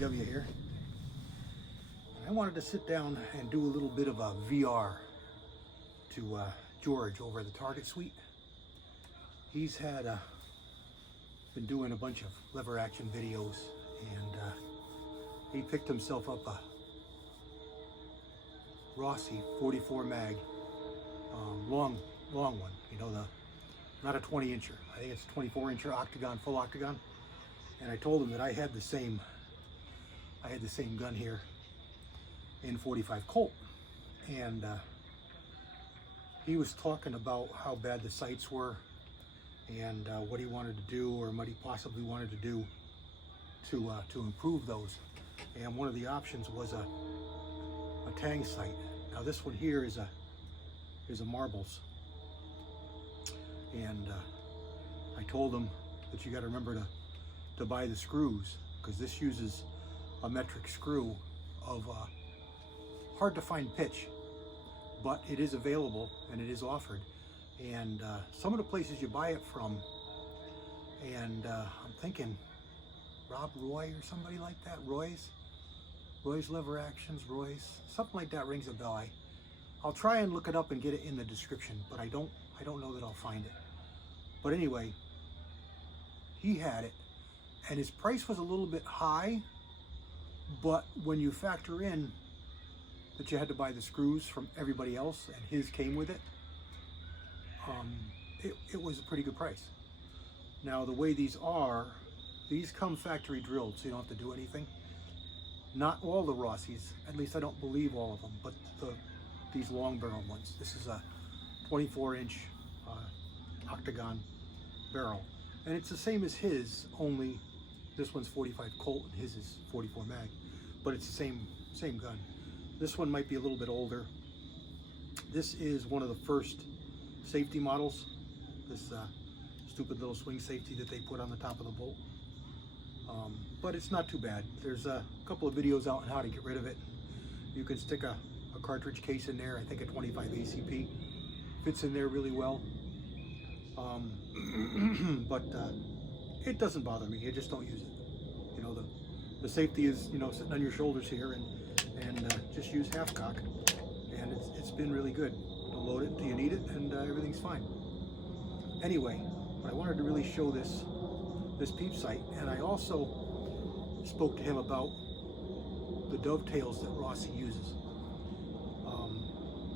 CW here. I wanted to sit down and do a little bit of a VR to George over at the Target Suite. He's had been doing a bunch of lever action videos, and he picked himself up a Rossi 44 mag, long one. You know, not a 20 incher. I think it's a 24 incher octagon, full octagon. And I told him that I had the same gun here in 45 Colt, and he was talking about how bad the sights were and what he wanted to do, or what he possibly wanted to do to improve those. And one of the options was a tang sight. Now this one here is a marbles, and I told him that you got to remember to buy the screws, because this uses a metric screw of hard to find pitch, but it is available and it is offered. And some of the places you buy it from, and I'm thinking Rob Roy or somebody like that, Roy's Lever Actions, something like that rings a bell. I'll try and look it up and get it in the description, but I don't know that I'll find it. But anyway, he had it, and his price was a little bit high, but when you factor in that you had to buy the screws from everybody else and his came with it, it was a pretty good price. Now the way these come factory drilled, so you don't have to do anything. Not all the Rossies, at least I don't believe all of them, but these long barrel ones. This is a 24 inch octagon barrel, and it's the same as his, only this one's 45 Colt and his is 44 mag, but it's the same gun. This one might be a little bit older. This is one of the first safety models, this stupid little swing safety that they put on the top of the bolt, but it's not too bad. There's a couple of videos out on how to get rid of it. You can stick a cartridge case in there. I think a 25 ACP fits in there really well. But it doesn't bother me. I just don't use it. You know, the safety is, you know, sitting on your shoulders here, and just use half cock, and it's been really good. Don't load it until you need it, and everything's fine. Anyway, but I wanted to really show this peep sight, and I also spoke to him about the dovetails that Rossi uses.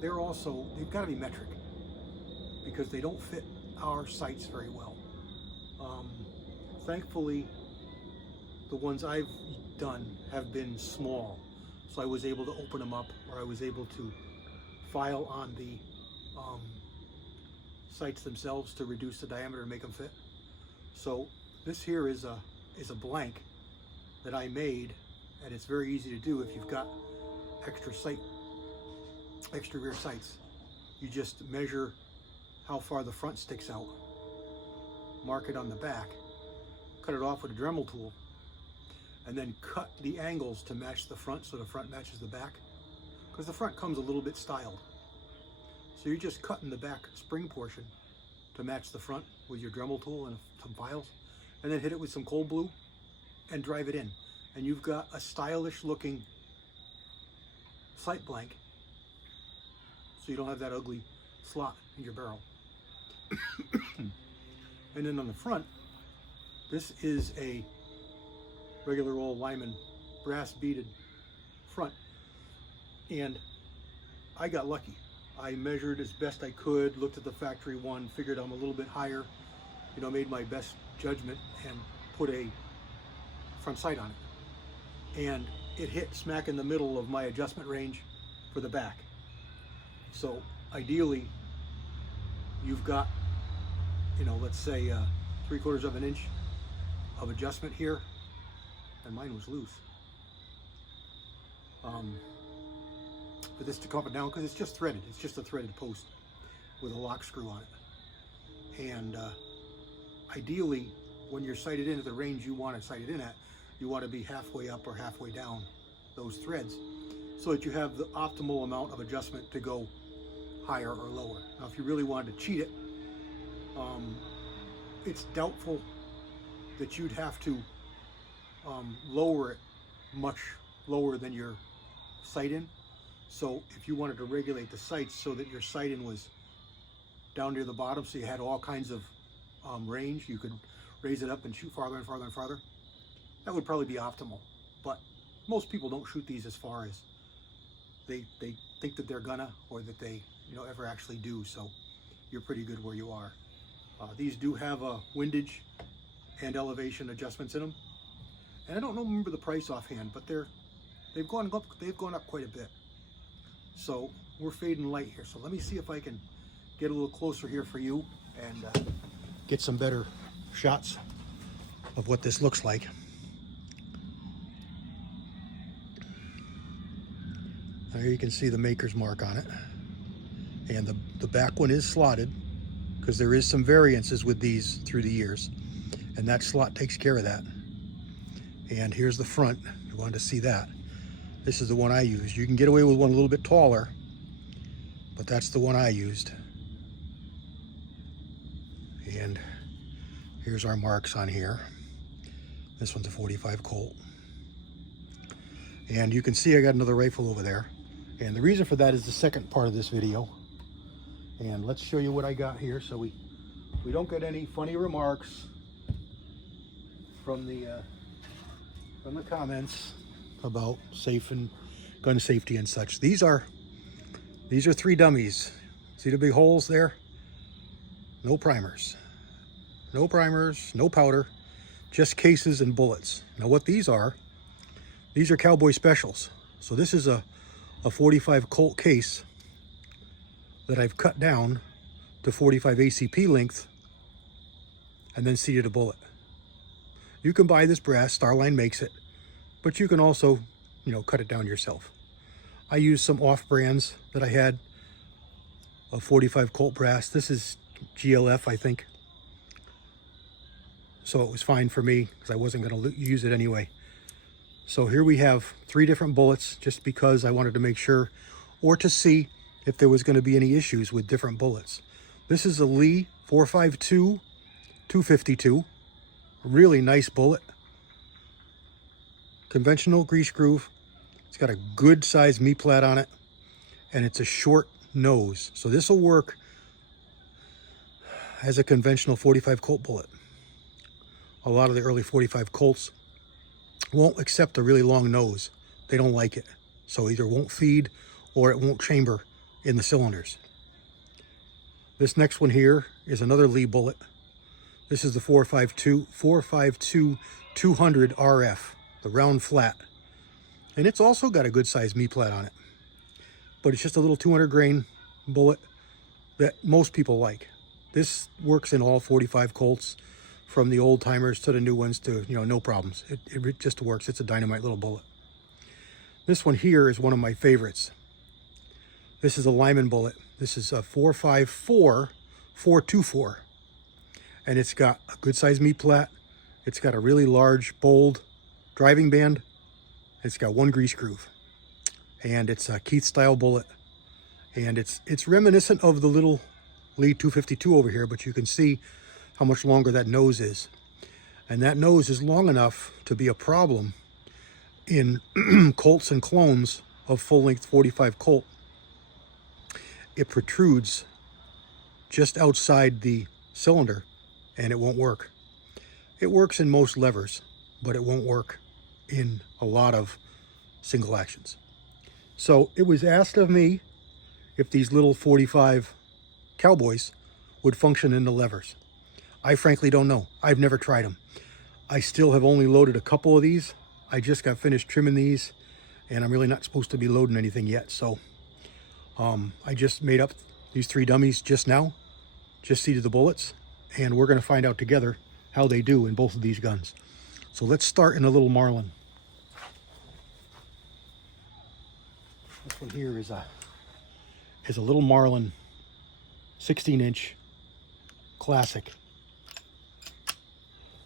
They've got to be metric, because they don't fit our sights very well. Thankfully, the ones I've done have been small, so I was able to open them up, or I was able to file on the sights themselves to reduce the diameter and make them fit. So this here is a blank that I made, and it's very easy to do if you've got extra rear sights. You just measure how far the front sticks out, mark it on the back, cut it off with a Dremel tool, and then cut the angles to match the front, so the front matches the back, because the front comes a little bit styled. So you're just cutting the back spring portion to match the front with your Dremel tool and some files, and then hit it with some cold blue and drive it in, and you've got a stylish looking sight blank, so you don't have that ugly slot in your barrel. And then on the front, this is a regular old Lyman brass beaded front, and I got lucky. I measured as best I could, looked at the factory one, figured I'm a little bit higher, you know, made my best judgment and put a front sight on it, and it hit smack in the middle of my adjustment range for the back. So ideally, you've got, you know, let's say 3/4 of an inch of adjustment here, and mine was loose. For this to come down, because it's just threaded. It's just a threaded post with a lock screw on it. And ideally, when you're sighted into the range you want to sight it in at, you want to be halfway up or halfway down those threads, so that you have the optimal amount of adjustment to go higher or lower. Now, if you really wanted to cheat it, it's doubtful that you'd have to lower it much lower than your sight in. So if you wanted to regulate the sights so that your sight in was down near the bottom, so you had all kinds of range, you could raise it up and shoot farther and farther and farther. That would probably be optimal. But most people don't shoot these as far as they think that they're gonna, or that they ever actually do. So you're pretty good where you are. These do have a windage and elevation adjustments in them, and I don't remember the price offhand, but they've gone up quite a bit. So we're fading light here. So let me see if I can get a little closer here for you and get some better shots of what this looks like. There you can see the maker's mark on it, and the back one is slotted, because there is some variances with these through the years, and that slot takes care of that. And here's the front. You wanted to see that. This is the one I used. You can get away with one a little bit taller, but that's the one I used. And here's our marks on here. This one's a 45 Colt. And you can see I got another rifle over there. And the reason for that is the second part of this video. And let's show you what I got here, so we don't get any funny remarks from the comments about gun safety and such. These are 3 dummies. See the big holes there? No primers, no powder, just cases and bullets. Now what these are Cowboy Specials. So this is a 45 Colt case that I've cut down to 45 ACP length and then seated a bullet. You can buy this brass, Starline makes it, but you can also, cut it down yourself. I used some off brands that I had of 45 Colt brass. This is GLF, I think. So it was fine for me because I wasn't going to use it anyway. So here we have 3 different bullets, just because I wanted to make sure, or to see if there was going to be any issues with different bullets. This is a Lee 4.52 252, a really nice bullet. Conventional grease groove. It's got a good size me-plat on it, and it's a short nose. So this will work as a conventional 45 Colt bullet. A lot of the early 45 Colts won't accept a really long nose. They don't like it. So either won't feed or it won't chamber in the cylinders. This next one here is another Lee bullet. This is the 4.52 200 RF, the round flat. And it's also got a good size me-plat on it. But it's just a little 200 grain bullet that most people like. This works in all 45 Colts, from the old timers to the new ones, to, no problems. It just works. It's a dynamite little bullet. This one here is one of my favorites. This is a Lyman bullet. This is a 4.54 424. And it's got a good size me-plat. It's got a really large, bold driving band. It's got 1 grease groove. And it's a Keith style bullet. And it's reminiscent of the little Lee 252 over here, but you can see how much longer that nose is. And that nose is long enough to be a problem in Colts and clones of full-length 45 Colt. It protrudes just outside the cylinder, and it won't work. It works in most levers, but it won't work in a lot of single actions. So it was asked of me if these little 45 Cowboys would function in the levers. I frankly don't know. I've never tried them. I still have only loaded a couple of these. I just got finished trimming these, and I'm really not supposed to be loading anything yet. So I just made up these 3 dummies just now, just seated the bullets, and we're going to find out together how they do in both of these guns. So let's start in a little Marlin. This one here is a little Marlin 16-inch classic.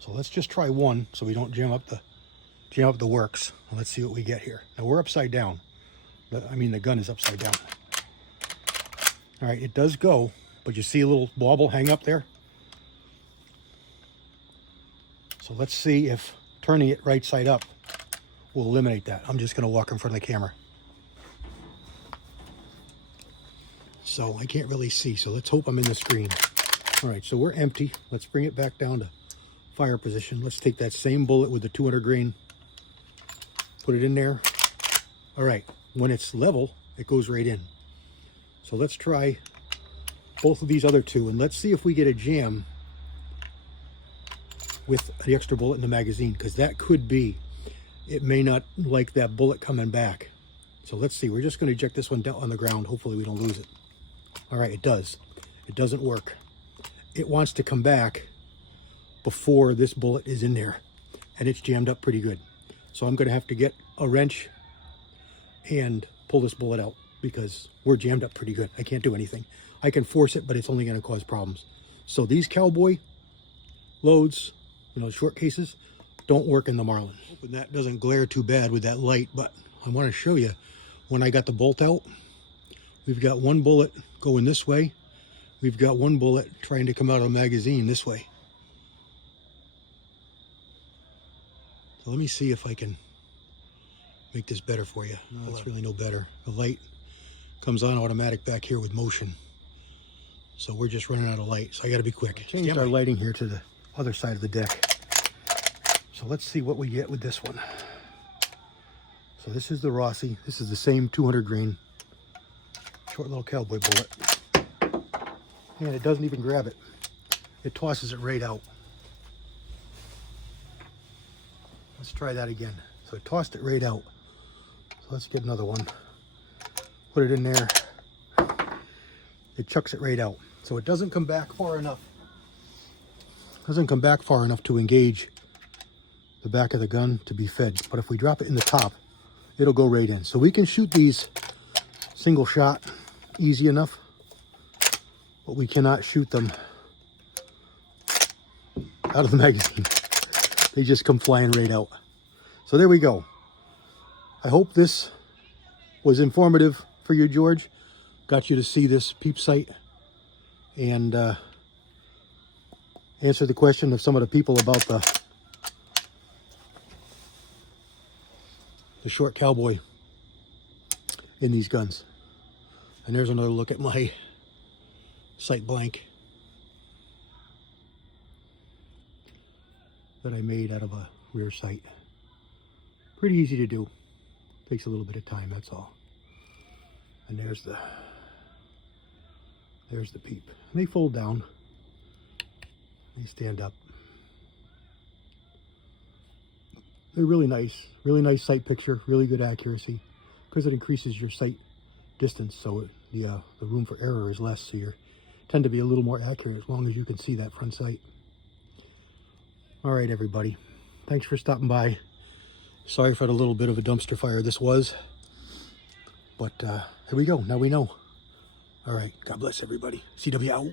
So let's just try one so we don't jam up the works. Let's see what we get here. Now we're upside down. The gun is upside down. All right, it does go, but you see a little bauble hang up there? So let's see if turning it right side up will eliminate that. I'm just going to walk in front of the camera. So I can't really see, so let's hope I'm in the screen. All right, so we're empty. Let's bring it back down to fire position. Let's take that same bullet with the 200 grain, put it in there. All right, when it's level, it goes right in. So let's try both of these other two, and let's see if we get a jam with the extra bullet in the magazine, because that could be, it may not like that bullet coming back. So let's see, we're just going to eject this one down on the ground. Hopefully we don't lose it. All right, it does. It doesn't work. It wants to come back before this bullet is in there, and it's jammed up pretty good. So I'm going to have to get a wrench and pull this bullet out, because we're jammed up pretty good. I can't do anything. I can force it, but it's only going to cause problems. So these Cowboy loads, you know, short cases, don't work in the Marlin. Hoping that doesn't glare too bad with that light, but I want to show you when I got the bolt out. We've got one bullet going this way. We've got one bullet trying to come out of the magazine this way. So let me see if I can make this better for you. No, it's really no better. The light comes on automatic back here with motion. So we're just running out of light. So I got to be quick. Changed our lighting here to the other side of the deck. So let's see what we get with this one. So this is the Rossi. This is the same 200 grain short little Cowboy bullet. And it doesn't even grab it. It tosses it right out. Let's try that again. So it tossed it right out. So let's get another one. Put it in there. It chucks it right out. So it doesn't come back far enough. Doesn't come back far enough to engage the back of the gun to be fed. But if we drop it in the top, it'll go right in. So we can shoot these single shot easy enough, but we cannot shoot them out of the magazine. They just come flying right out. So there we go. I hope this was informative for you, George. Got you to see this peep sight and answer the question of some of the people about the short Cowboy in these guns. And there's another look at my sight blank that I made out of a rear sight. Pretty easy to do. Takes a little bit of time, that's all. And there's the peep. And they fold down. They stand up. They're really nice sight picture, really good accuracy, because it increases your sight distance, so the room for error is less, so you tend to be a little more accurate as long as you can see that front sight. All right, everybody, thanks for stopping by. Sorry for the little bit of a dumpster fire this was, but here we go. Now we know. All right, God bless everybody. CW out.